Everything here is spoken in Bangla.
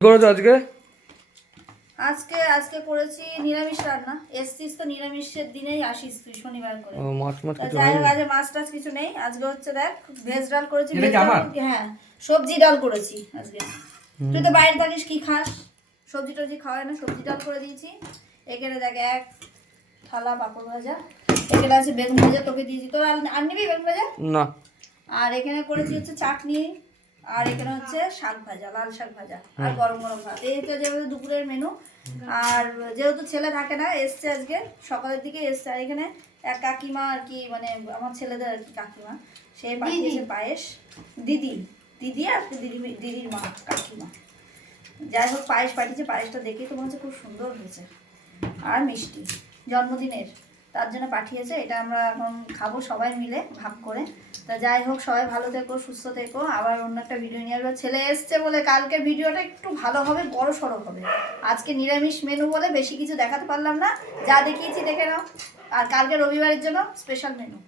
করেছো আজকে? আজকে আজকে করেছি নিরামিষ রান্না। এসছিস তো নিরামিষের দিনেই আসিস তুই শনিবার করে। মাছ মাছ কিছু যাই হোক, হয়নি? আজ মাছ টাছ কিছু নেই। আজকে হচ্ছে দেখ ভেজ ডাল করেছি। এটা ভেজ কি ডাল, আমার? হ্যাঁ সবজি ডাল করেছি আজকে। তুই তো বাইরে থাকিস, কি খাস? সবজি টবজি খাওয়ায় না, সবজি ডাল করে দিয়েছি। এখানে দেখ এক থালা পাঁপড় ভাজা, এখানে আছে বেগুন ভাজা তোকে দিয়েছি। তোর আর নিবি বেগুন ভাজা? না। আর এখানে করেছি হচ্ছে চাটনি, আর এখানে হচ্ছে শাক ভাজা, লাল শাক ভাজা, আর গরম গরম ভাত। এই তো যেহেতু দুপুরের মেনু। আর যেহেতু ছেলে থাকে না, এসছে আজকে সকালের দিকে এসছে। আর এখানে এক কাকিমা আর কি, মানে আমার ছেলেদের আর কি কাকিমা, সে পাঠিয়েছে পায়েস। দিদি দিদি আর দিদির মা কাকিমা, যাই হোক পায়েস পাঠিয়েছে। পায়েসটা দেখেই তো মনে হচ্ছে খুব সুন্দর হয়েছে, আর মিষ্টি জন্মদিনের, তার জন্য পাঠিয়েছে। এটা আমরা এখন খাবো সবাই মিলে ভাগ করে। তা যাই হোক, সবাই ভালো থেকো, সুস্থ থেকো। আবার অন্য একটা ভিডিও নিয়ে আসবো। ছেলে এসছে বলে কালকের ভিডিওটা একটু ভালো হবে, বড় সড়ো হবে। আজকে নিরামিষ মেনু বলে বেশি কিছু দেখাতে পারলাম না, যা দেখিয়েছি দেখে নাও। আর কালকে রবিবারের জন্য স্পেশাল মেনু।